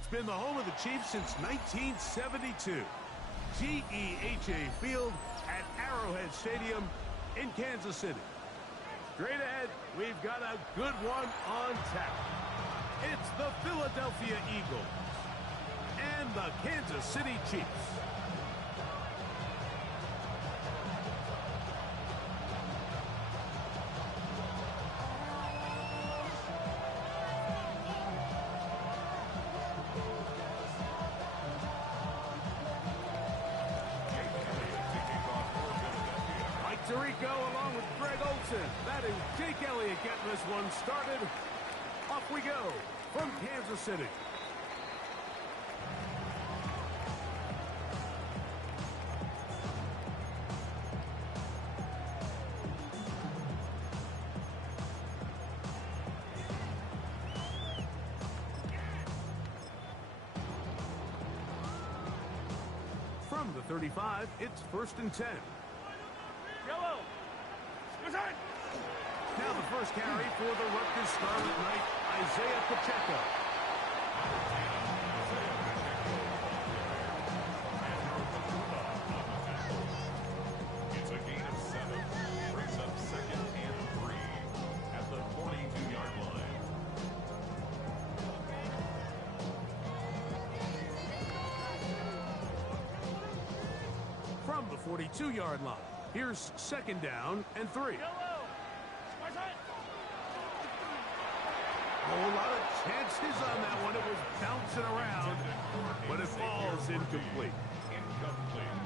It's been the home of the Chiefs since 1972. GEHA Field at Arrowhead Stadium in Kansas City. Straight ahead, we've got a good one on tap. It's the Philadelphia Eagles and the Kansas City Chiefs. Tirico along with Greg Olsen. That is Jake Elliott getting this one started. Off we go from Kansas City. From the 35, it's 1st and 10. Now the first carry for the Rutgers Scarlet Knight, Isaiah Pacheco. It's a gain of 7. Brings up 2nd and 3 at the 42-yard line. From the 42-yard line, here's 2nd down and 3. A whole lot of chances on that one. It was bouncing around, but it falls incomplete.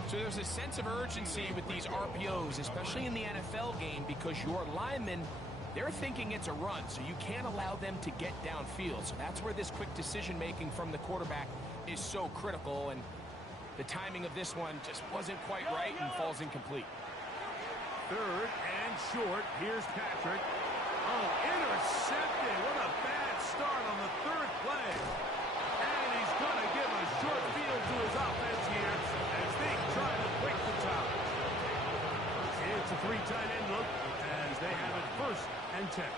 So there's a sense of urgency with these RPOs, especially in the NFL game, because your linemen, they're thinking it's a run, so you can't allow them to get downfield. So that's where this quick decision-making from the quarterback is so critical, and the timing of this one just wasn't quite right and falls incomplete. 3rd and short. Here's Patrick. Oh, intercepted. What a bad start on the 3rd play. And he's going to give a short field to his offense here as they try to break the top. It's a 3 tight end look as they have it 1st and 10.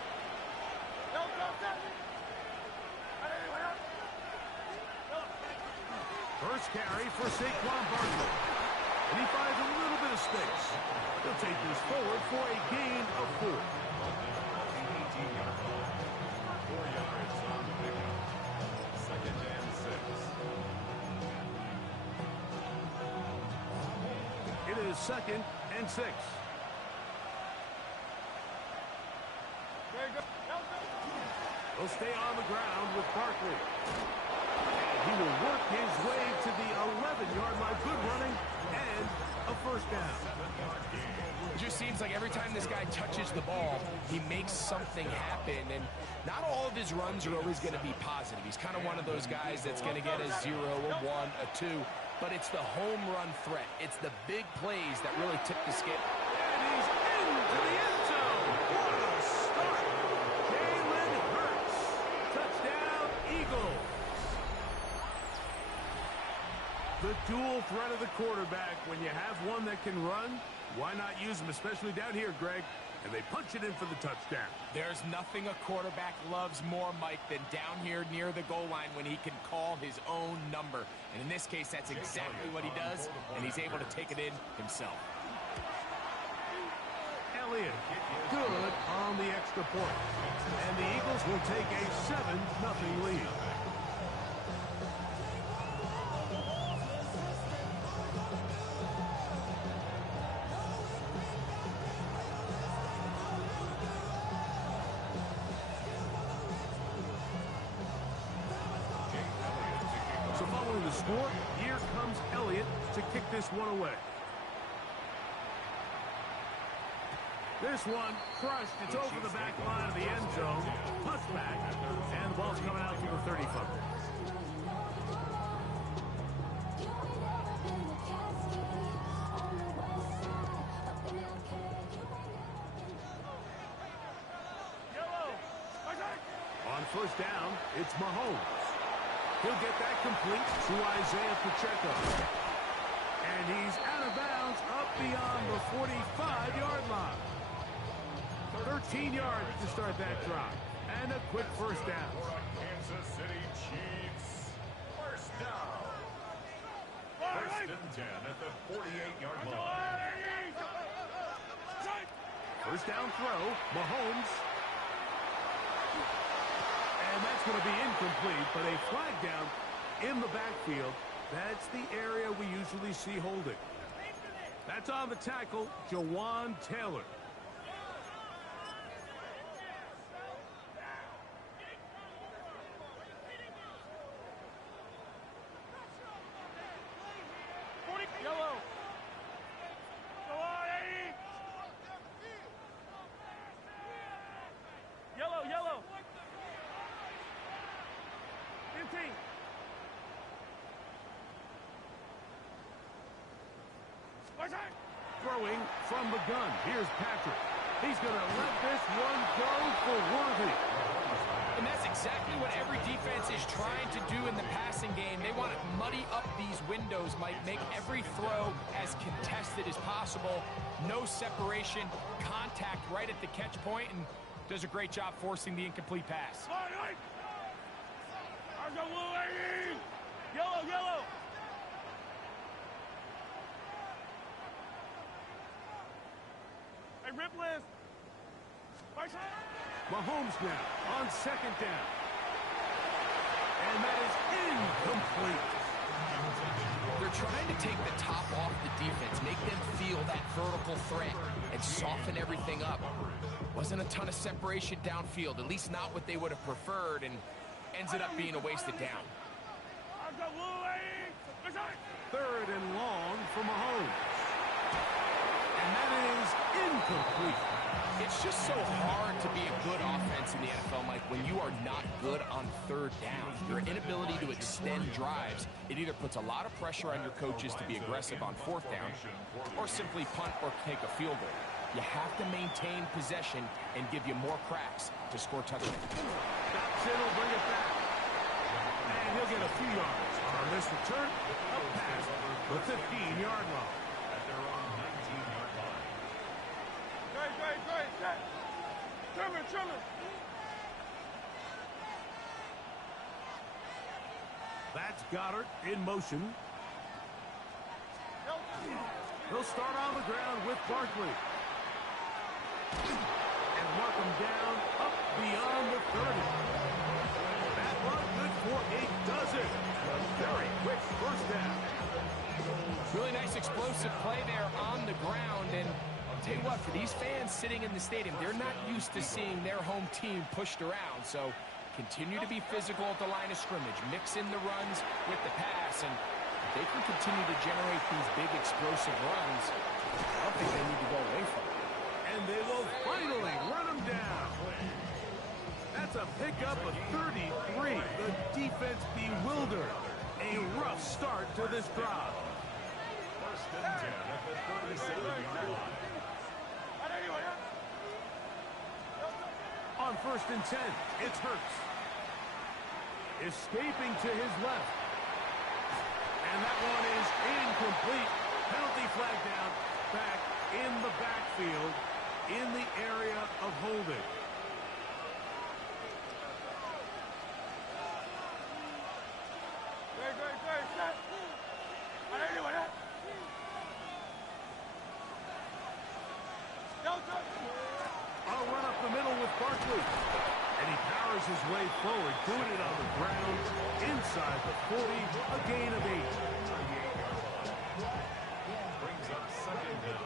First carry for Saquon Barkley. And he finds a little bit of space. He'll take this forward for a gain of 4. 4 yards on the pickup. 2nd and 6. It is 2nd and 6. He'll stay on the ground with Barkley. He will work his way to the 11-yard line. Good running and a 1st down. It just seems like every time this guy touches the ball, he makes something happen, and not all of his runs are always going to be positive. He's kind of one of those guys that's going to get a 0, a 1, a 2, but it's the home run threat. It's the big plays that really tip the scale. And he's into the end zone. What a start. Jalen Hurts. Touchdown, Eagles. The dual threat of the quarterback. When you have one that can run, why not use him, especially down here, Greg? And they punch it in for the touchdown. There's nothing a quarterback loves more, Mike, than down here near the goal line when he can call his own number. And in this case, that's exactly what he does, and he's able to take it in himself. Elliott, good on the extra point. And the Eagles will take a 7-0 lead. So following the score, here comes Elliott to kick this one away. This one crushed. It's over the back line of the end zone. Touchback. And the ball's coming out to the 35. On 1st down, it's Mahomes. He'll get that complete to Isaiah Pacheco. And he's out of bounds up beyond the 45-yard line. 13 yards to start that drive. And a quick 1st down. Kansas City Chiefs. First and 10 at the 48-yard line. First down throw, Mahomes. And that's going to be incomplete, but a flag down in the backfield. That's the area we usually see holding. That's on the tackle, Jawan Taylor. Yellow. Go on, Eddie. Yellow, yellow. 15. Throwing from the gun. Here's Patrick. He's going to let this one go for Worthy. And that's exactly what every defense is trying to do in the passing game. They want to muddy up these windows, Mike, make every throw as contested as possible. No separation, contact right at the catch point, and does a great job forcing the incomplete pass. Yellow, yellow. Hey, Ripley. Mahomes now on second down. And that is incomplete. They're trying to take the top off the defense, make them feel that vertical threat, and soften everything up. Wasn't a ton of separation downfield, at least not what they would have preferred, and ends it up being a wasted down. Third and long for Mahomes. And that is incomplete. It's just so hard to be a good offense in the NFL, Mike, when you are not good on third down. Your inability to extend drives, it either puts a lot of pressure on your coaches to be aggressive on fourth down or simply punt or take a field goal. You have to maintain possession and give you more cracks to score touchdowns. Stops in, will bring it back. And he'll get a few yards on this return. Up past the 15-yard line. At their own 19-yard line. Trimmer. That's Goddard in motion. He'll start on the ground with Barkley. And mark him down up beyond the 30. That run good for a dozen. A very quick first down. Really nice explosive play there on the ground, and I'll tell you what, for these fans sitting in the stadium, they're not used to seeing their home team pushed around, so continue to be physical at the line of scrimmage, mix in the runs with the pass, and if they can continue to generate these big explosive runs, I don't think they need to go away from it. And they will finally run him down. That's a pickup of 33. The defense bewildered. A rough start to this drive. First and 10 at the 37-yard line. On first and 10, it's Hurts. Escaping to his left. And that one is incomplete. Penalty flag down. Back in the backfield. In the area of holding. I'll run up the middle with Barkley. And he powers his way forward, doing it on the ground inside the 40, a gain of 8. 38-yard line. Brings up second down.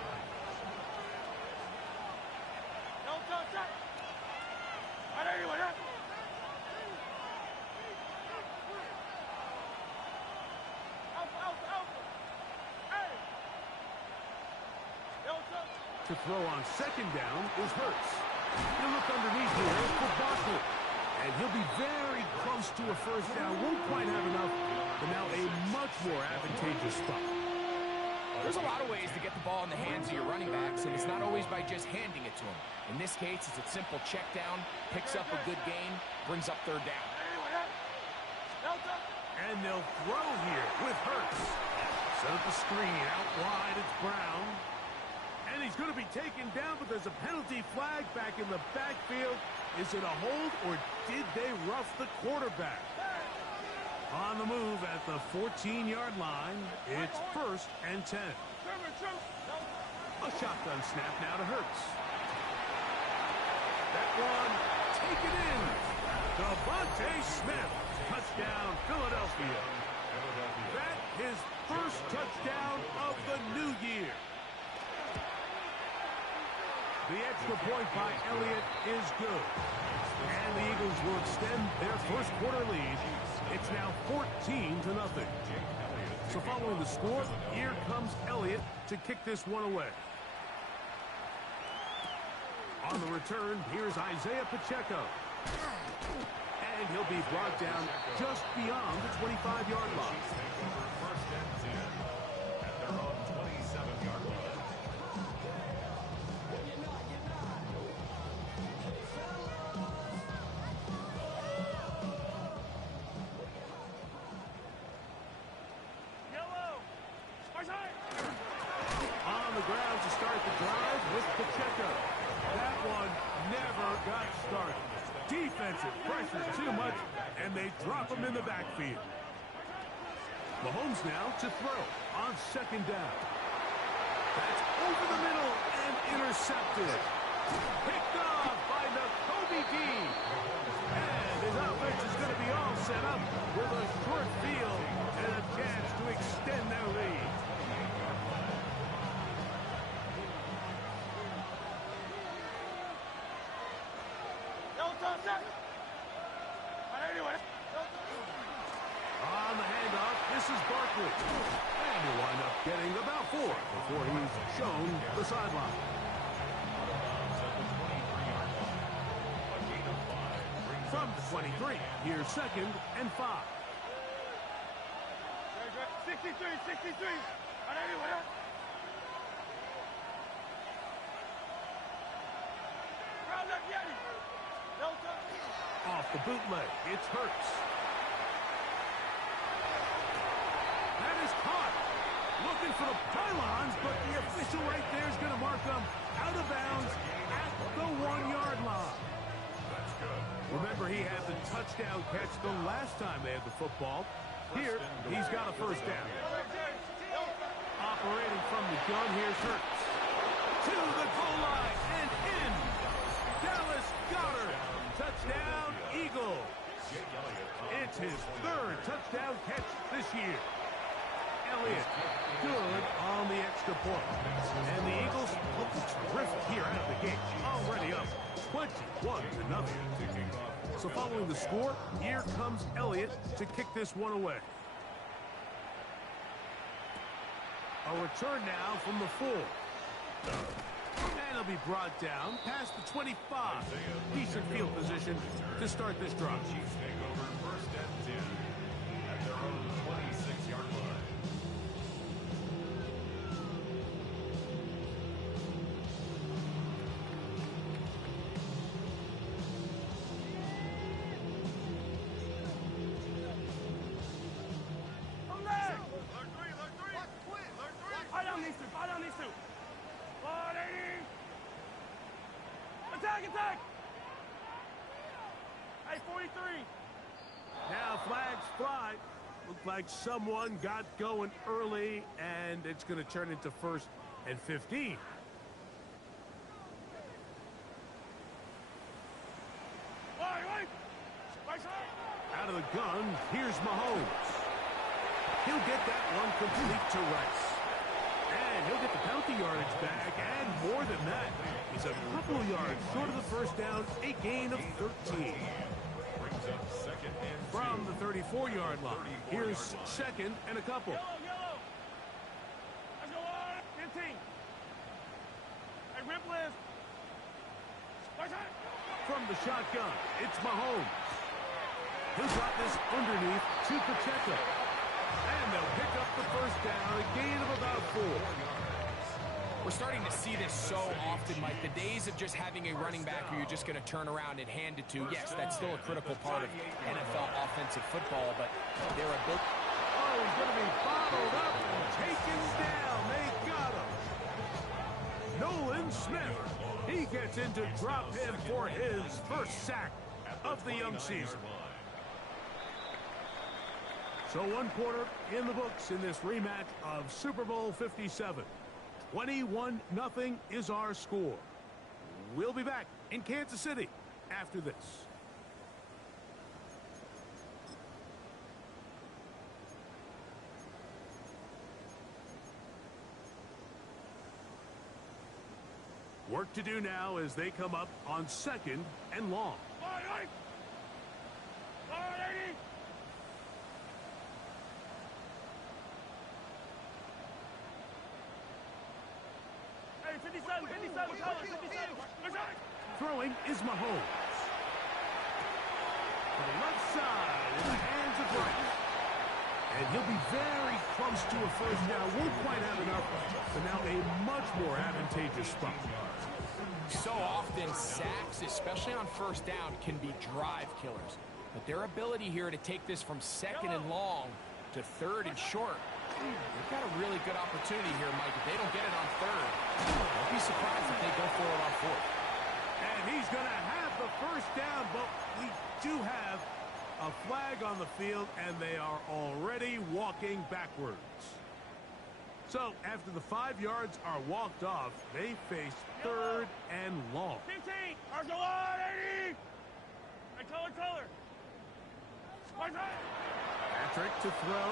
To throw on second down is Hurts. He'll look underneath here for Barkley. And he'll be very close to a first down. Won't quite have enough, but now a much more advantageous spot. There's a lot of ways to get the ball in the hands of your running backs, and it's not always by just handing it to them. In this case, it's a simple check down, picks up a good gain, brings up third down. And they'll throw here with Hurts. Set up the screen out wide. It's Brown. And he's going to be taken down, but there's a penalty flag back in the backfield. Is it a hold, or did they rough the quarterback? On the move at the 14-yard line, it's 1st and 10. A shotgun snap now to Hurts. That one, taken in. Devontae Smith, touchdown, Philadelphia. That his first touchdown of the new year. The extra point by Elliott is good. And the Eagles will extend their first quarter lead. It's now 14-0. So following the score, here comes Elliott to kick this one away. On the return, here's Isaiah Pacheco. And he'll be brought down just beyond the 25-yard line. First and 10 at their own 27-yard line. On the ground to start the drive with Pacheco. That one never got started. Defensive pressure too much, and they drop him in the backfield. Mahomes now to throw on 2nd down. That's over the middle and intercepted. Picked off by Nakobe Dean. And his offense is going to be all set up with a short field and a chance to extend their lead. On the handoff, this is Barkley. And he'll wind up getting about 4 before he's shown the sideline. From the 23, here's 2nd and 5. 63. Off the bootleg, it's Hurts. That is caught. Looking for the pylons, but the official right there is going to mark them out of bounds at the 1-yard line. That's good. Remember, he had the touchdown catch the last time they had the football. Here, he's got a first down. Operating from the gun, here's Hurts. To the goal line and in. Dallas Goedert. Touchdown, Eagles. It's his 3rd touchdown catch this year. Elliott, good on the extra point. And the Eagles look terrific here out of the gate. Already up 21-0. So following the score, here comes Elliott to kick this one away. A return now from the 4. And he'll be brought down past the 25. Decent field position to start this drive. Chiefs take over 1st and 10 at their own 26-yard line. Attack! Hey, 43. Now flags fly. Looked like someone got going early, and it's going to turn into 1st and 15. Out of the gun, here's Mahomes. He'll get that one complete to Rice. And he'll get the penalty yardage back, and more than that, he's a couple of yards short of the first down, a gain of 13. Brings up 2nd and 2. From the 34-yard line, here's 2nd and a couple. Yellow. Let's go on. 15. Hey, rip list. From the shotgun, it's Mahomes. He'll drop this underneath to Pacheco. And they'll pick up the first down, a gain of about 4. We're starting to see this so often, Mike. The days of just having a running back who you're just going to turn around and hand it to, yes, that's still a critical part of NFL offensive football, but their ability... Oh, he's going to be bottled up and taken down. They got him. Nolan Smith. He gets in to drop him for his first sack of the young season. So one quarter in the books in this rematch of Super Bowl 57. 21-0 is our score. We'll be back in Kansas City after this. Work to do now as they come up on 2nd and long. Hey, 57, 57, 57. Throwing is Mahomes. To the left side in the hands of Rice. And he'll be very close to a first down. Won't quite have enough, but now a much more advantageous spot. So often, sacks, especially on first down, can be drive killers. But their ability here to take this from 2nd and long to 3rd and short, they've got a really good opportunity here, Mike. If they don't get it on 3rd, don't be surprised if they go for it on 4th. And he's going to have the first down, but we do have a flag on the field, and they are already walking backwards. So, after the 5 yards are walked off, they face 3rd and long. 15, Argyle, 80. Hey, color. Patrick to throw.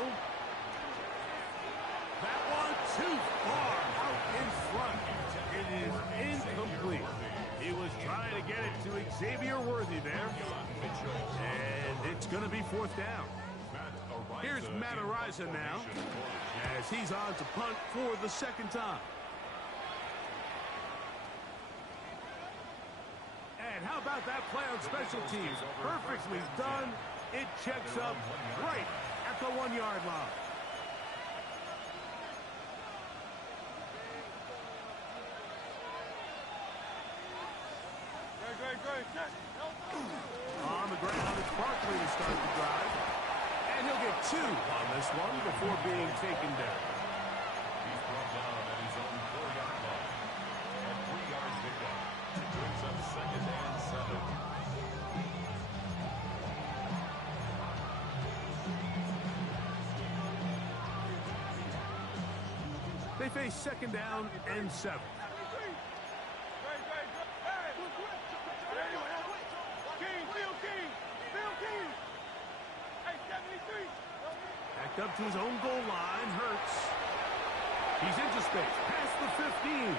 That one too far out in front. It is incomplete. He was trying to get it to Xavier Worthy there. And it's going to be 4th down. Here's Matt Araiza now, as he's on to punt for the 2nd time. And how about that play on special teams? Perfectly done. It checks up right at the 1-yard line. Great. On the ground, it's Barkley to start the drive. And he'll get 2 on this one before being taken down. He's brought down at his own 4-yard line. And 3 yards pickup. Brings up 2nd and 7. They face 2nd down and 7. Backed up to his own goal line. Hurts. He's into space. Past the 15.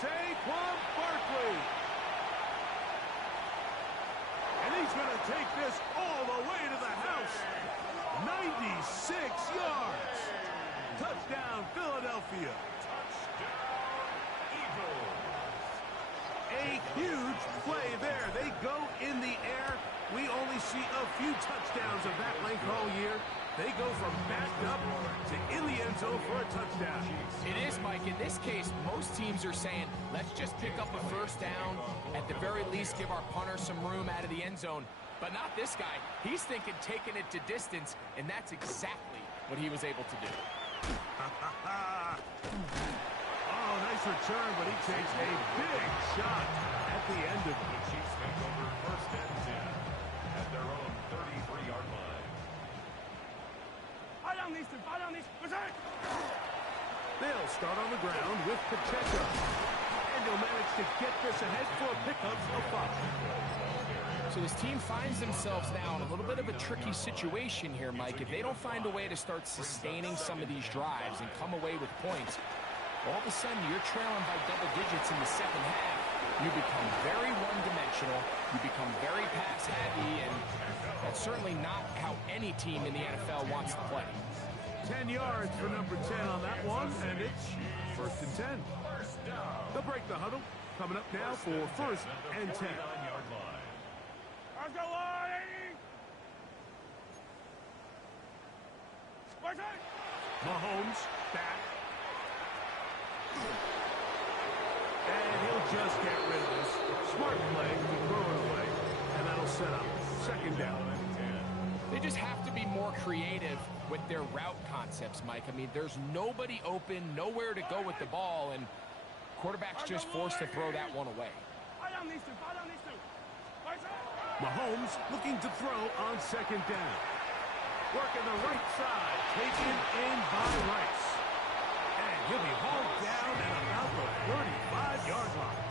Saquon Barkley. And he's going to take this all the way to the house. 96 yards. Touchdown, Philadelphia. A huge play there. They go in the air. We only see a few touchdowns of that length all year. They go from backed up to in the end zone for a touchdown. It is, Mike. In this case, most teams are saying, let's just pick up a first down. At the very least, give our punter some room out of the end zone. But not this guy. He's thinking taking it to distance, and that's exactly what he was able to do. Oh, nice return, but he takes a big shot at the end of it. The Chiefs take over 1st and 10 at their own 33-yard line. They'll start on the ground with Pacheco. And they'll manage to get this ahead for a pickup of 5. So this team finds themselves now in a little bit of a tricky situation here, Mike. If they don't find a way to start sustaining some of these drives and come away with points, all of a sudden you're trailing by double digits in the 2nd half. You become very one-dimensional. You become very pass-heavy, and that's certainly not how any team in the NFL wants to play. 10 yards for number 10 on that one, and it's 1st and 10. They'll break the huddle. Coming up now for 1st and 10. Mahomes back. And he'll just get rid of this. Smart play to throw it away. And that'll set up 2nd down. They just have to be more creative with their route concepts, Mike. I mean, there's nobody open, nowhere to go with the ball, and quarterback's just forced to throw that one away. Mahomes looking to throw on 2nd down. Working the right side. Taken in by Rice. And he'll be hauled down at about the 35-yard line.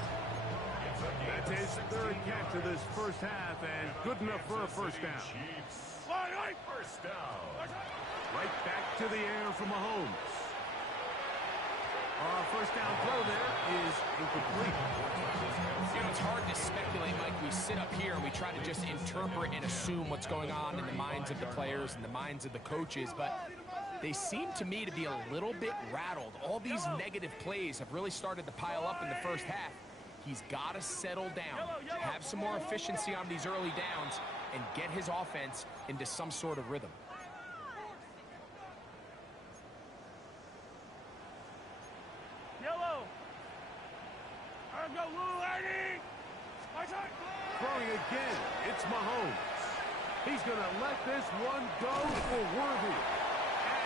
That's his third catch of this first half, and good enough for a first down. First down. Right back to the air from Mahomes. First down throw there is incomplete. You know, it's hard to speculate, Mike. We sit up here and we try to just interpret and assume what's going on in the minds of the players and the minds of the coaches, but they seem to me to be a little bit rattled. All these negative plays have really started to pile up in the first half. He's got to settle down, have some more efficiency on these early downs, and get his offense into some sort of rhythm. Yellow. Go, Lou, Eddie. Throwing again, it's Mahomes. He's going to let this one go for Worthy.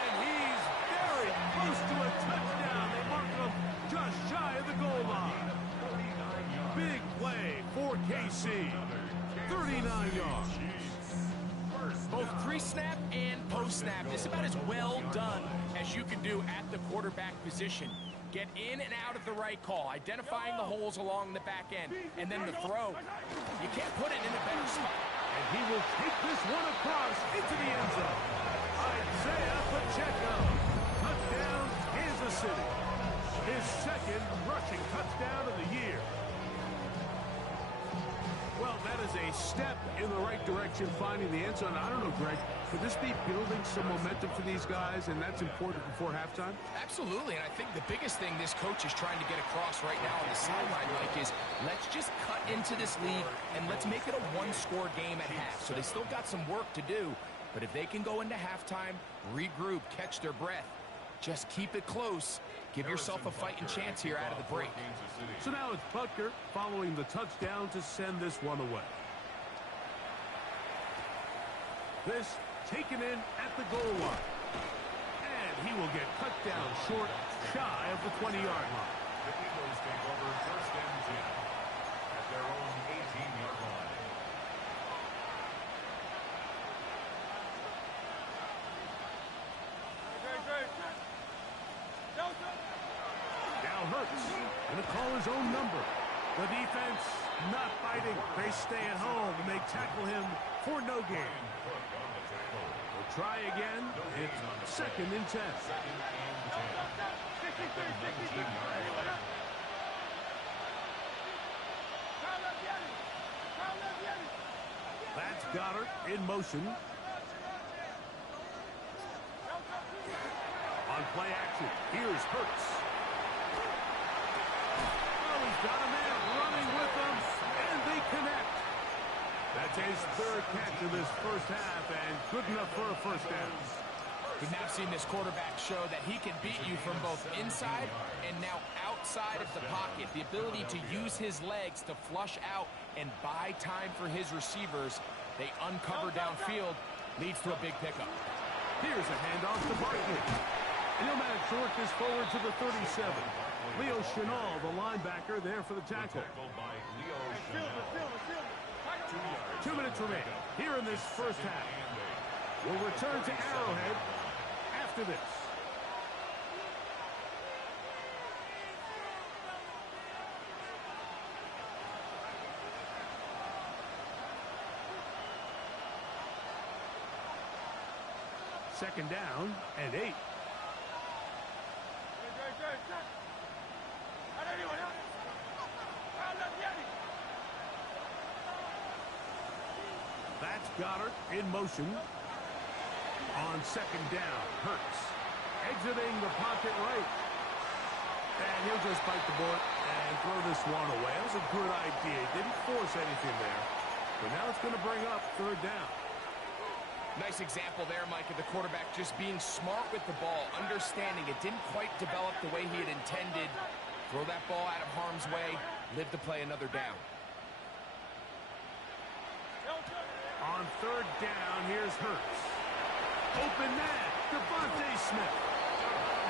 And he's very close to a touchdown. They mark him just shy of the goal line. Big play for KC. 39 yards. Both pre-snap and post-snap. This is about as well done as you can do at the quarterback position. Get in and out of the right call, identifying the holes along the back end, and then the throw. You can't put it in a better spot. And he will take this one across into the end zone. Isaiah Pacheco. Touchdown, Kansas City. His second rushing touchdown of the year. Well, that is a step in the right direction, finding the end zone. I don't know, Greg, could this be building some momentum for these guys, and that's important before halftime? Absolutely, and I think the biggest thing this coach is trying to get across right now on the sideline, Mike, is let's just cut into this league and let's make it a one-score game at half. So they still got some work to do, but if they can go into halftime, regroup, catch their breath, just keep it close, give yourself a fighting chance here out of the break. So now it's Butker following the touchdown to send this one away. This taken in at the goal line. And he will get cut down short, shy of the 20-yard line. The Eagles take over first and 10 at their own 18-yard line. Now Hurts going to call his own number. The defense not fighting. They stay at home and they tackle him for no gain. We'll try again. It's second and 10. That's Goddard in motion. On play action, here's Hurts. Oh, he's got a man running with them, and they connect. That's his third catch of this first half, and good enough for a first down. We've now seen this quarterback show that he can beat you from both inside and now outside of the pocket. The ability to use his legs to flush out and buy time for his receivers. They uncover downfield, leads to a big pickup. Here's a handoff to Barkley. And he'll manage to work this forward to the 37. Leo Chenal, the linebacker, there for the tackle. By Leo Chenal. 2 minutes remain here in this first half. We'll return to Arrowhead after this. Second down and 8. That's Goddard in motion. On second down, Hurts exiting the pocket right. And he'll just bite the bullet and throw this one away. That was a good idea. He didn't force anything there. But now it's going to bring up third down. Nice example there, Mike, of the quarterback just being smart with the ball, understanding it didn't quite develop the way he had intended. Throw that ball out of harm's way, live to play another down. On third down, here's Hurts. Open man, Devontae Smith.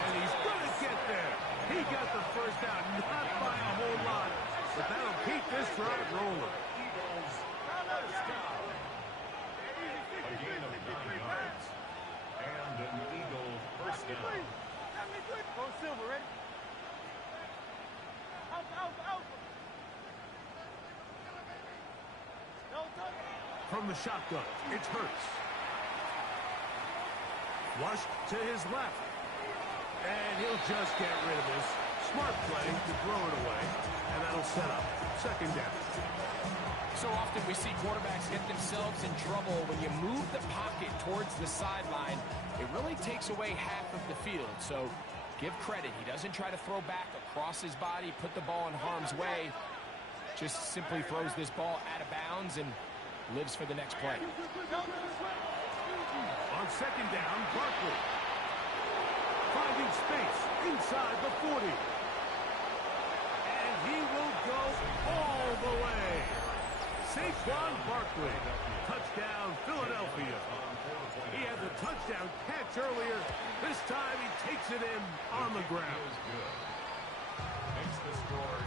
And he's going to get there. He got the first down, not by a whole lot, but that'll keep this drive rolling. A gain of 9 yards. down. Go Silver, ready? Out, out, out. No, touch. From the shotgun, it's Hurts. Flushed to his left. And he'll just get rid of this. Smart play to throw it away. And that'll set up second down. So often we see quarterbacks get themselves in trouble when you move the pocket towards the sideline. It really takes away half of the field. So give credit. He doesn't try to throw back across his body, put the ball in harm's way. Just simply throws this ball out of bounds and lives for the next play. On second down, Barkley. Finding space inside the 40. And he will go all the way. Saquon Barkley. Touchdown, Philadelphia. He had the touchdown catch earlier. This time he takes it in on the ground.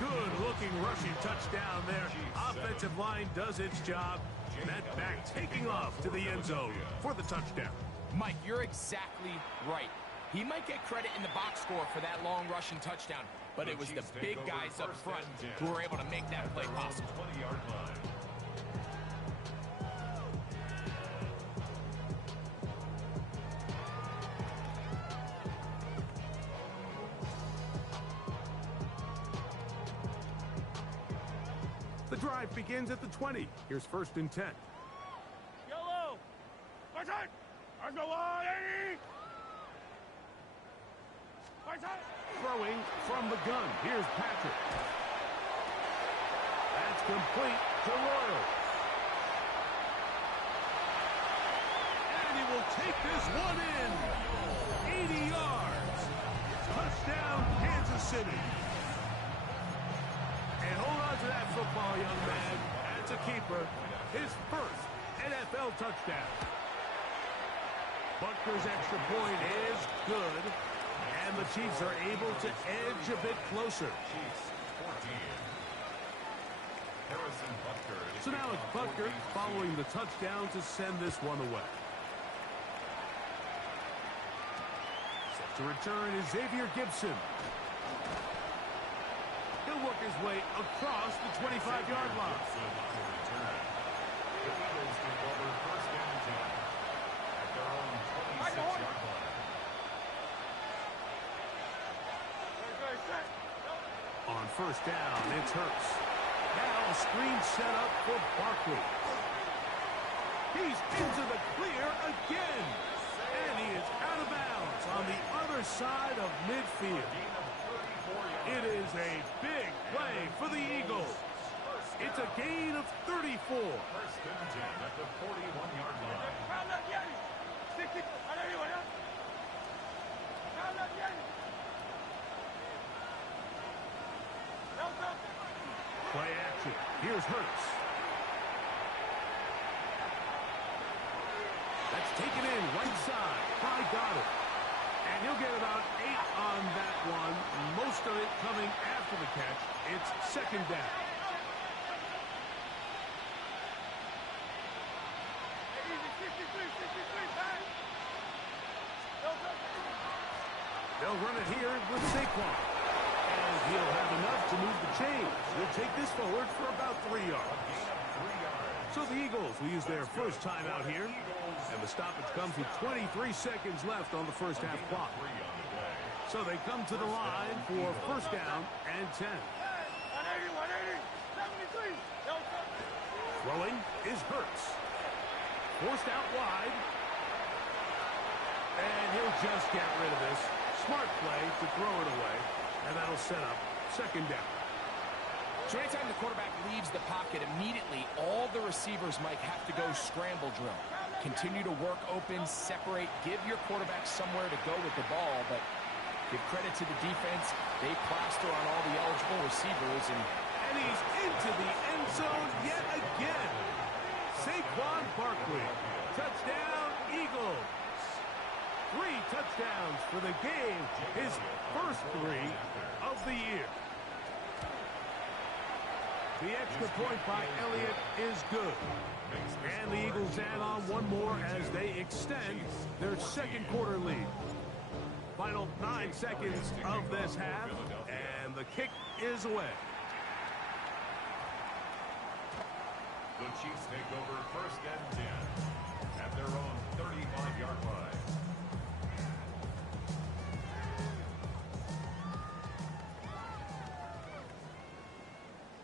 Good-looking rushing touchdown there. Offensive line does its job. That back taking off to the end zone for the touchdown. Mike, you're exactly right. He might get credit in the box score for that long rushing touchdown, but it was the big guys up front who were able to make that play possible. 20-yard line. The drive begins at the 20. Here's first and 10. Yellow. My time. I go on, Eddie. My time. Throwing from the gun. Here's Patrick. That's complete to Royal. And he will take this one in. 80 yards. Touchdown, Kansas City. And hold on to that football, young man. That's a keeper. His first NFL touchdown. Butker's extra point is good. And the Chiefs are able to edge a bit closer. Chiefs 14. Harrison Butker. So now it's Butker following the touchdown to send this one away. Set to return is Xavier Gibson. He'll work his way across the 25-yard line. The Eagles take over first down 10 at their own 26-yard line. On first down, it's Hurts. Now a screen set up for Barkley. He's into the clear again. And he is out of bounds on the other side of midfield. It is a big play for the Eagles. It's a gain of 34. First and 10 at the 41-yard line. Play action. Here's Hurts. That's taken in right side by Goddard. And he'll get about 8 on that one. Most of it coming after the catch. It's second down. They'll run it here with Saquon. And he'll have enough to move the chains. He'll take this forward for about 3 yards. So the Eagles will use their first time out here. And the stoppage comes with 23 seconds left on the first half clock. So they come to the line for first down and 10. 180, 73. Throwing is Hurts. Forced out wide. And he'll just get rid of this. Smart play to throw it away. And that'll set up second down. So anytime the quarterback leaves the pocket, immediately all the receivers might have to go scramble drill. Continue to work open, separate, give your quarterback somewhere to go with the ball, but give credit to the defense. They plaster on all the eligible receivers. And he's into the end zone yet again. Saquon Barkley. Touchdown, Eagles. 3 touchdowns for the game. His first 3 of the year. The extra point by Elliott is good. And the Eagles add on one more as they extend their second quarter lead. final 9 seconds of this half, and the kick is away. The Chiefs take over first and 10 at their own 35-yard line.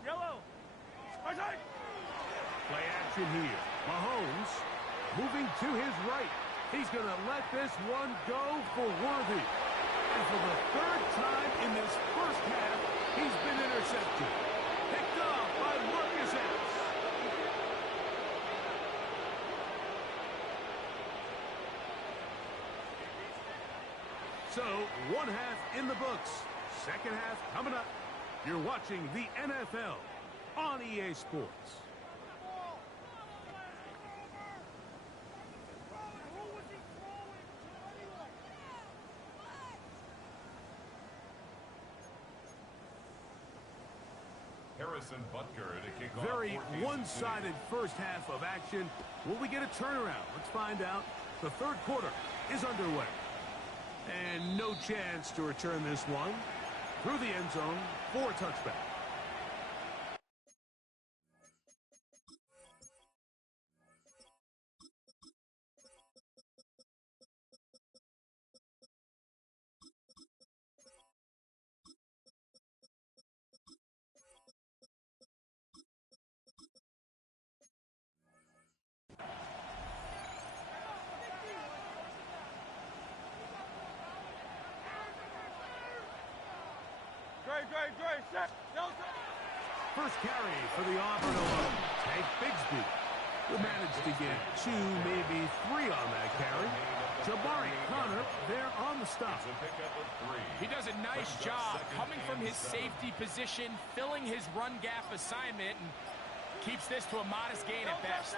Yellow. Attack. Play action here. Mahomes moving to his right. He's going to let this one go for Worthy. And for the third time in this first half, he's been intercepted. Picked off by Marcus Epps. So, one half in the books. Second half coming up. You're watching the NFL on EA Sports. Harrison Butker to kick off. Very one-sided first half of action. Will we get a turnaround? Let's find out. The third quarter is underway. And no chance to return this one through the end zone for a touchback. Great, set. First carry for the Auburn alone. Tank Bigsby will manage to get 2, maybe 3 on that carry. Jabari Connor there on the stop. He does a nice job coming from his safety position, filling his run gap assignment, and keeps this to a modest gain at best.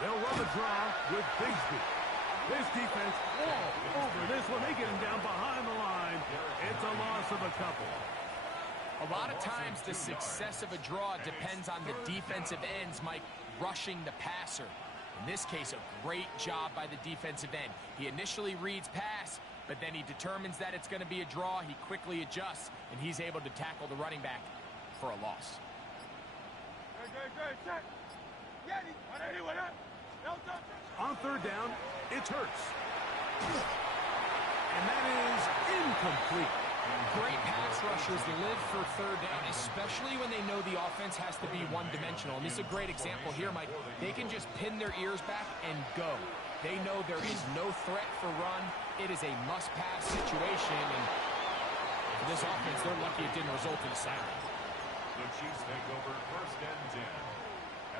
They'll run the draw with Bigsby. This defense all over this one. They get him down behind the line. It's a loss of a couple. A lot of times the success of a draw depends on the defensive ends, Mike, rushing the passer. In this case, a great job by the defensive end. He initially reads pass, but then he determines that it's going to be a draw. He quickly adjusts, and he's able to tackle the running back for a loss. Great, set. On third down, it's Hurts. And that is incomplete. Great pass rushers live for third down, especially when they know the offense has to be one-dimensional. And this is a great example here, Mike. They can just pin their ears back and go. They know there is no threat for run. It is a must-pass situation. And for this offense, they're lucky it didn't result in a sack. The Chiefs take over first and 10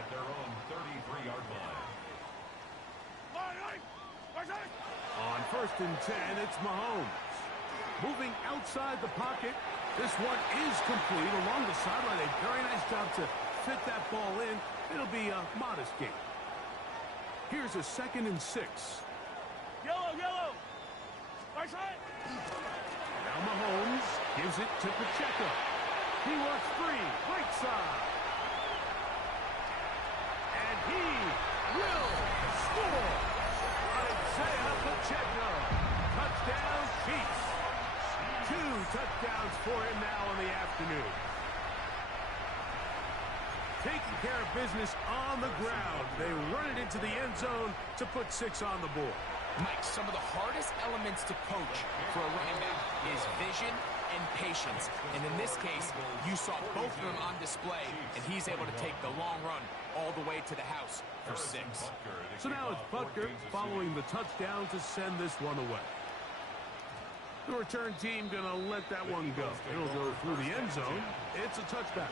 at their own 33-yard line. On first and 10, it's Mahomes. Moving outside the pocket. This one is complete along the sideline. A very nice job to fit that ball in. It'll be a modest gain. Here's a 2nd and 6. Yellow. Right side. Now Mahomes gives it to Pacheco. He works free. Right side. And he will score. Isaiah Pacheco. Touchdown Chiefs. 2 touchdowns for him now in the afternoon. Taking care of business on the ground. They run it into the end zone to put 6 on the board. Mike, some of the hardest elements to coach for a running back is vision and patience. And in this case, you saw both of them on display, and he's able to take the long run all the way to the house for 6. So now it's Butker following the touchdown to send this one away. The return team going to let that one go. It'll go through the end zone. It's a touchback.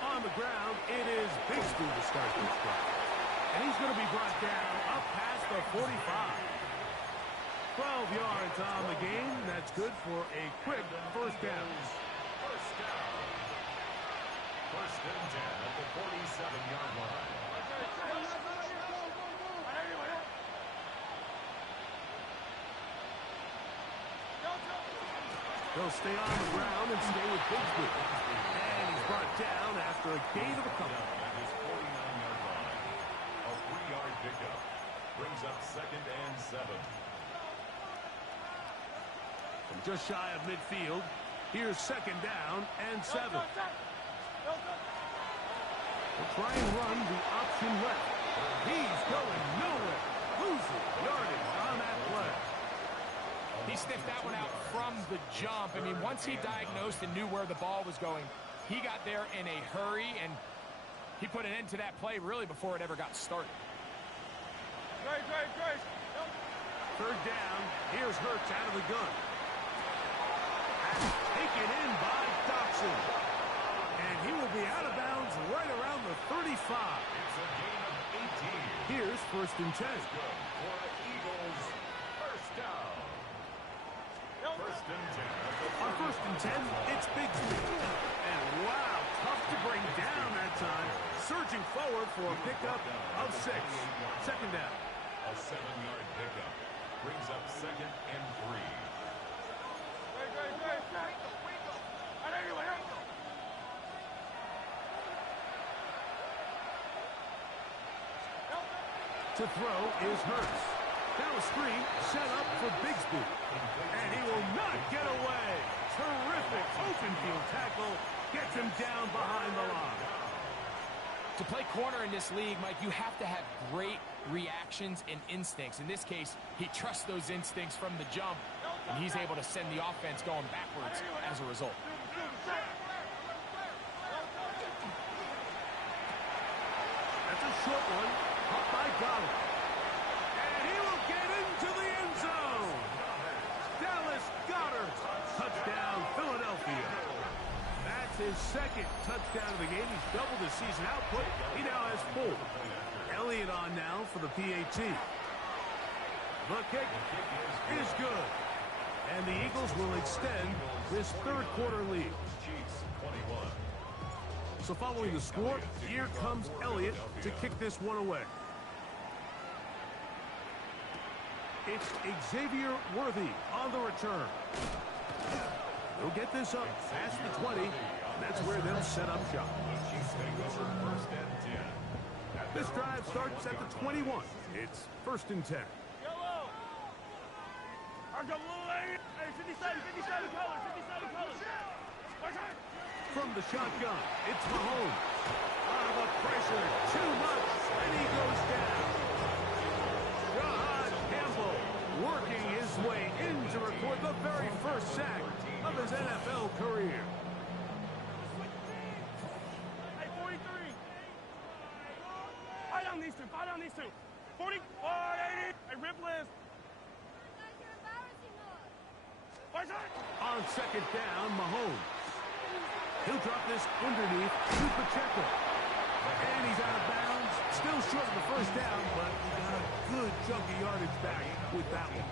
On the ground, it is Bigsby to start this drive. And he's going to be brought down up past the 45. 12 yards on the game. That's good for a quick first down. First and 10 at the 47-yard line. He'll stay on the ground and stay with Bigsby. And he's brought down after a gain of a couple. At his 49-yard line. A 3-yard pickup. Brings up 2nd and 7. From just shy of midfield, here's 2nd down and 7. They'll try and run the option left. He's going nowhere. Losing yardage on that play. He sniffed that one out from the jump. I mean, once he diagnosed and knew where the ball was going, he got there in a hurry, and he put an end to that play really before it ever got started. Third down. Here's Hurts out of the gun. Taken in by Dotson. And he will be out of bounds right around the 35. It's a gain of 18. Here's 1st and 10. Good for the Eagles. First down. 1st and 10. On 1st and 10, it's Bigsby. And wow, tough to bring down that time. Surging forward for a pickup of 6. 2nd down. A 7-yard pickup. Brings up 2nd and 3. To throw is Hurts. Now a screen set up for Bigsby. And he will not get away. Terrific open field tackle. Gets him down behind the line. To play corner in this league, Mike, you have to have great reactions and instincts. In this case, he trusts those instincts from the jump, and he's able to send the offense going backwards as a result. That's a short one. Caught by Goddard. And he will get into the end zone. Dallas Goedert. Touchdown, Philadelphia. That's his 2nd touchdown of the game. He's doubled his season output. He now has 4. Elliott on now for the PAT. The kick is good. And the Eagles will extend this 3rd quarter lead. Chiefs 21. So following the score, here comes Elliott to kick this one away. It's Xavier Worthy on the return. He'll get this up past the 20. That's where they'll set up shop. The Chiefs take over 1st and 10. This drive starts at the 21. It's 1st and 10. Yellow. Hey, 57 colors. From the shotgun, it's Mahomes. Out of the pressure, too much, and he goes down. John Campbell working his way in to record the very first sack of his NFL career. Hey, 43. Fight on these two. 40, 80. Hey, rip list. On 2nd down, Mahomes. He'll drop this underneath to Pacheco. And he's out of bounds. Still short of the 1st down, but he got a good chunk of yardage back with that one.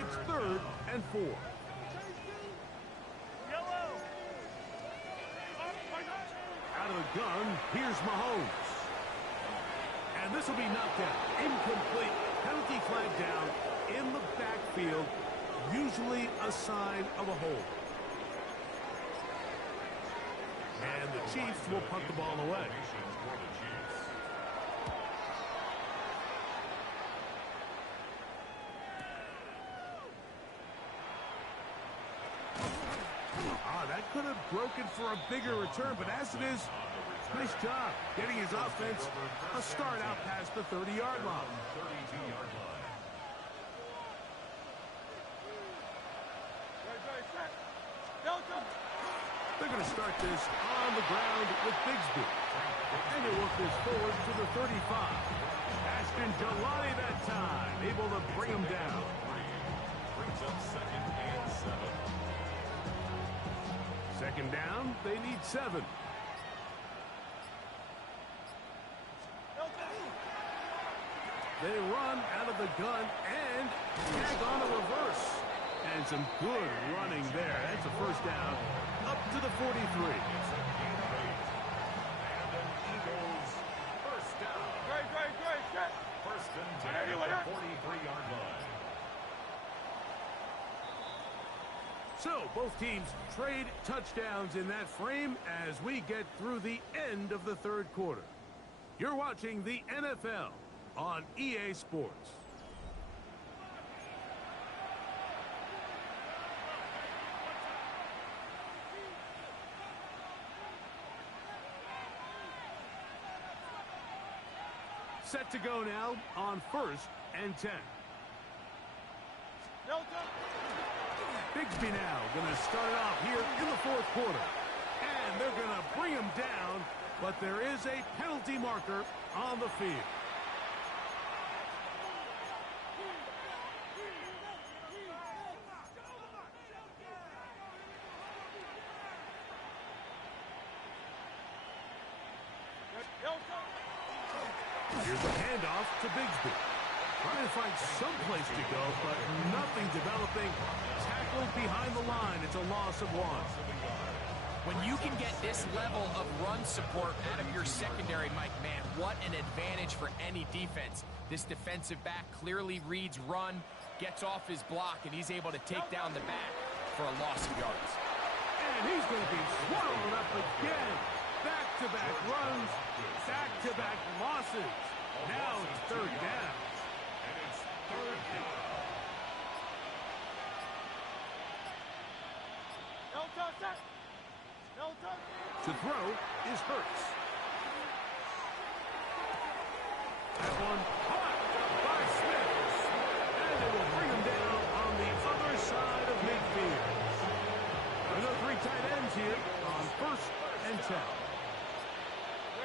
It's 3rd and 4. Yellow. Out of the gun, here's Mahomes. And this will be knocked out. Incomplete. Penalty flag down in the backfield. Usually a sign of a hold. And the Chiefs will punt the ball away. That could have broken for a bigger return, but as it is, nice job getting his offense a start out past the 30-yard line. 32-yard line. They're going to start this on the ground with Bigsby. And they work this forward to the 35. Ashton Jelani that time, able to bring him down. Brings up 2nd and 7. 2nd down, they need 7. They run out of the gun and tag on a reverse. And some good running there. That's a 1st down up to the 43. And an Eagles 1st down. Great. 1st and 10 at the 43-yard line. So, both teams trade touchdowns in that frame as we get through the end of the third quarter. You're watching the NFL on EA Sports. Set to go now on 1st and 10. Bigsby now going to start it off here in the fourth quarter. And they're going to bring him down, but there is a penalty marker on the field. Here's a handoff to Bigsby. Trying to find some place to go, but nothing developing. Tackled behind the line. It's a loss of 1. When you can get this level of run support out of your secondary, Mike, man, what an advantage for any defense. This defensive back clearly reads run, gets off his block, and he's able to take down the back for a loss of yards. And he's going to be swallowed up again. Back-to-back runs, back-to-back losses. Now it's third down. And it's third down. To throw is Hurts. That one caught by Smith. And they will bring him down on the other side of midfield. Another 3 tight ends here on 1st and 10.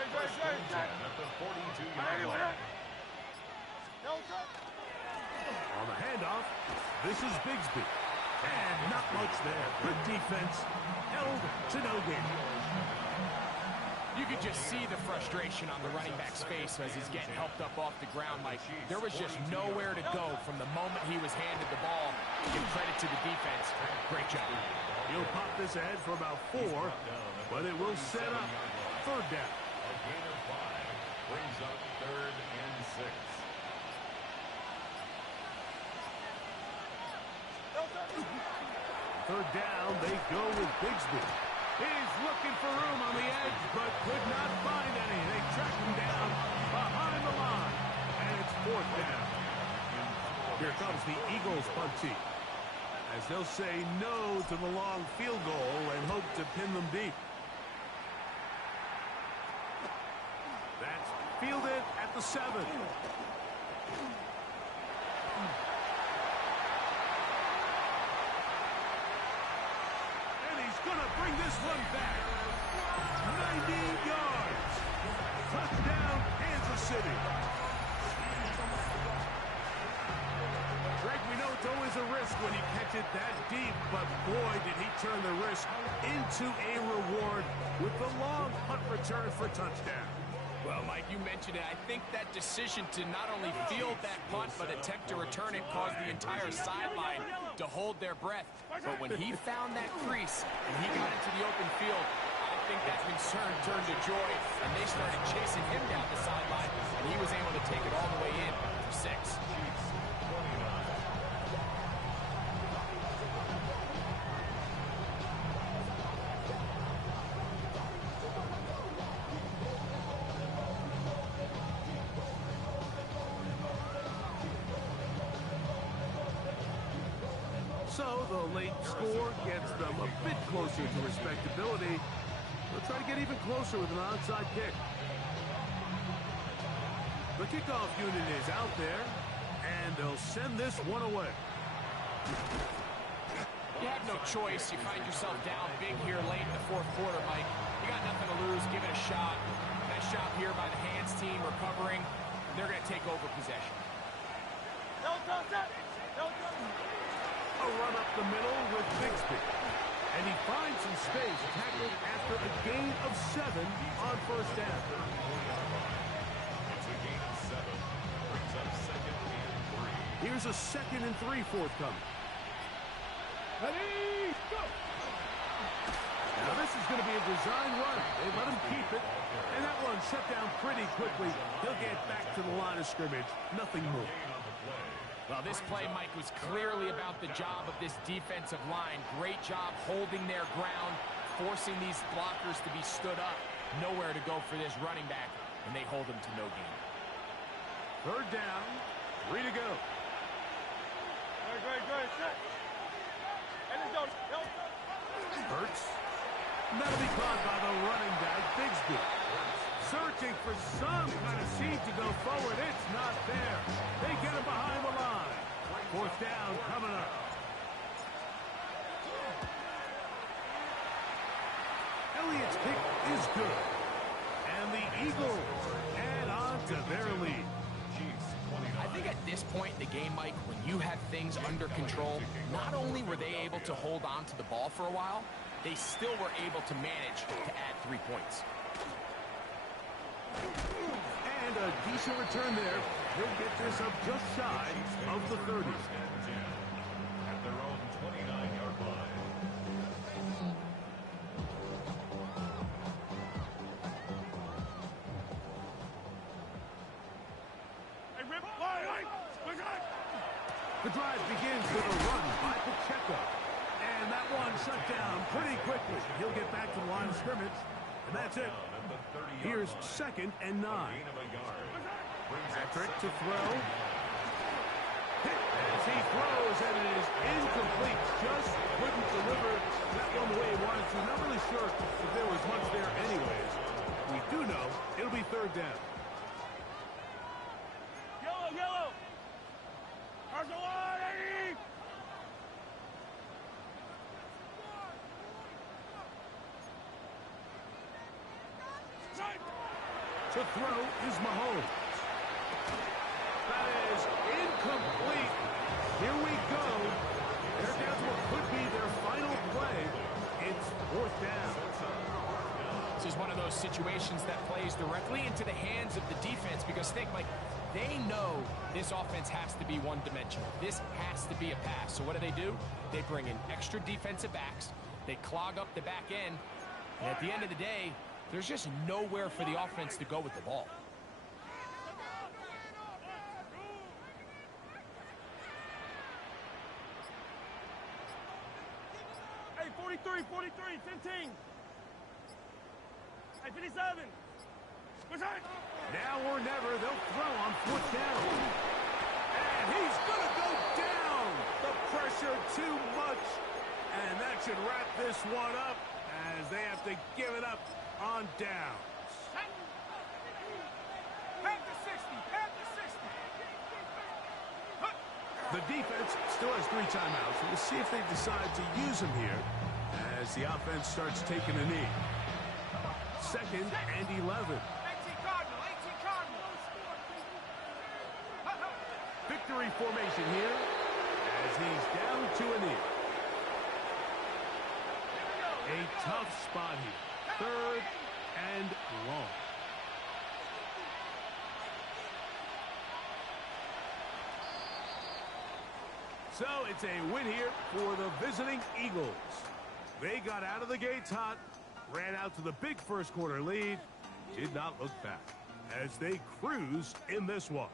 First and 10 at the 42-yard line. On the handoff, this is Bigsby. And not much there. Good defense. Held to no gain. You could just see the frustration on the running back's face as he's getting helped up off the ground, Mike. There was just nowhere to go from the moment he was handed the ball. Give credit to the defense. Great job. He'll pop this ahead for about 4, but it will set up third down. A gain of 5 brings up 3rd and 6. Third down, they go with Bigsby. He's looking for room on the edge, but could not find any. They track him down behind the line, and it's 4th down. Here comes the Eagles punt team, as they'll say no to the long field goal and hope to pin them deep. That's fielded at the 7. Gonna bring this one back. 90 yards. Touchdown, Kansas City. Greg, we know it's always a risk when you catch it that deep, but boy, did he turn the risk into a reward with the long punt return for touchdown. Well, Mike, you mentioned it. I think that decision to not only field that punt but attempt to return it caused the entire sideline to hold their breath. But when he found that crease and he got into the open field, I think that concern turned to joy, and they started chasing him down the sideline, and he was able to take it all the way in for 6. So the late score gets them a bit closer to respectability. They'll try to get even closer with an onside kick. The kickoff unit is out there, and they'll send this one away. You have no choice. You find yourself down big here late in the fourth quarter, Mike. You got nothing to lose. Give it a shot. Nice job here by the hands team recovering. They're going to take over possession. A run up the middle with Bigsby. And he finds some space, tackled after a gain of 7 on 1st down. It's a gain of 7. Brings up 2nd and 3. Here's a 2nd and 3 forthcoming. Ready, go! Now this is going to be a design run. They let him keep it. And that one shut down pretty quickly. He'll get back to the line of scrimmage. Nothing more. Gain on the play. Well, this play, Mike, was clearly about the job of this defensive line. Great job holding their ground, forcing these blockers to be stood up. Nowhere to go for this running back, and they hold him to no gain. Third down, 3 to go. Great. Set. And let's go. Hurts. That'll be caught by the running back, Bigsby. Searching for some kind of seed to go forward. It's not there. They get him behind the line. Fourth down coming up. Elliott's pick is good. And the Eagles add on to their lead. I think at this point in the game, Mike, when you have things under control, not only were they able to hold on to the ball for a while, they still were able to manage to add 3 points. And a decent return there. He'll get this up just shy of the 30. At their own 29-yard line. Hey, Rip. Wait. The drive begins with a run by Pacheco. And that one shut down pretty quickly. He'll get back to the line of scrimmage. And that's it. Here's 2nd and 9. Patrick to throw. Hit as he throws, and it is incomplete. Just couldn't deliver that one the way he wanted to. Not really sure if there was much there anyways. We do know it'll be 3rd down. Yellow. Cars go wide, Eddie. To throw is Mahomes. That is incomplete. Here we go. They're down to what could be their final play. It's 4th down. This is one of those situations that plays directly into the hands of the defense because think, Mike, they know this offense has to be one-dimensional. This has to be a pass. So what do? They bring in extra defensive backs. They clog up the back end. And at the end of the day, there's just nowhere for the offense to go with the ball. Hey, 43, 15. Hey, 57. What's that? Now or never, they'll throw on 4th down. And he's going to go down. The pressure too much. And that should wrap this one up as they have to give it up on downs. The defense still has 3 timeouts. We'll see if they decide to use them here as the offense starts taking a knee. 2nd and 11. Victory formation here as he's down to a knee. A tough spot here. 3rd and long. So it's a win here for the visiting Eagles. They got out of the gates hot, ran out to the big first quarter lead, did not look back as they cruised in this one.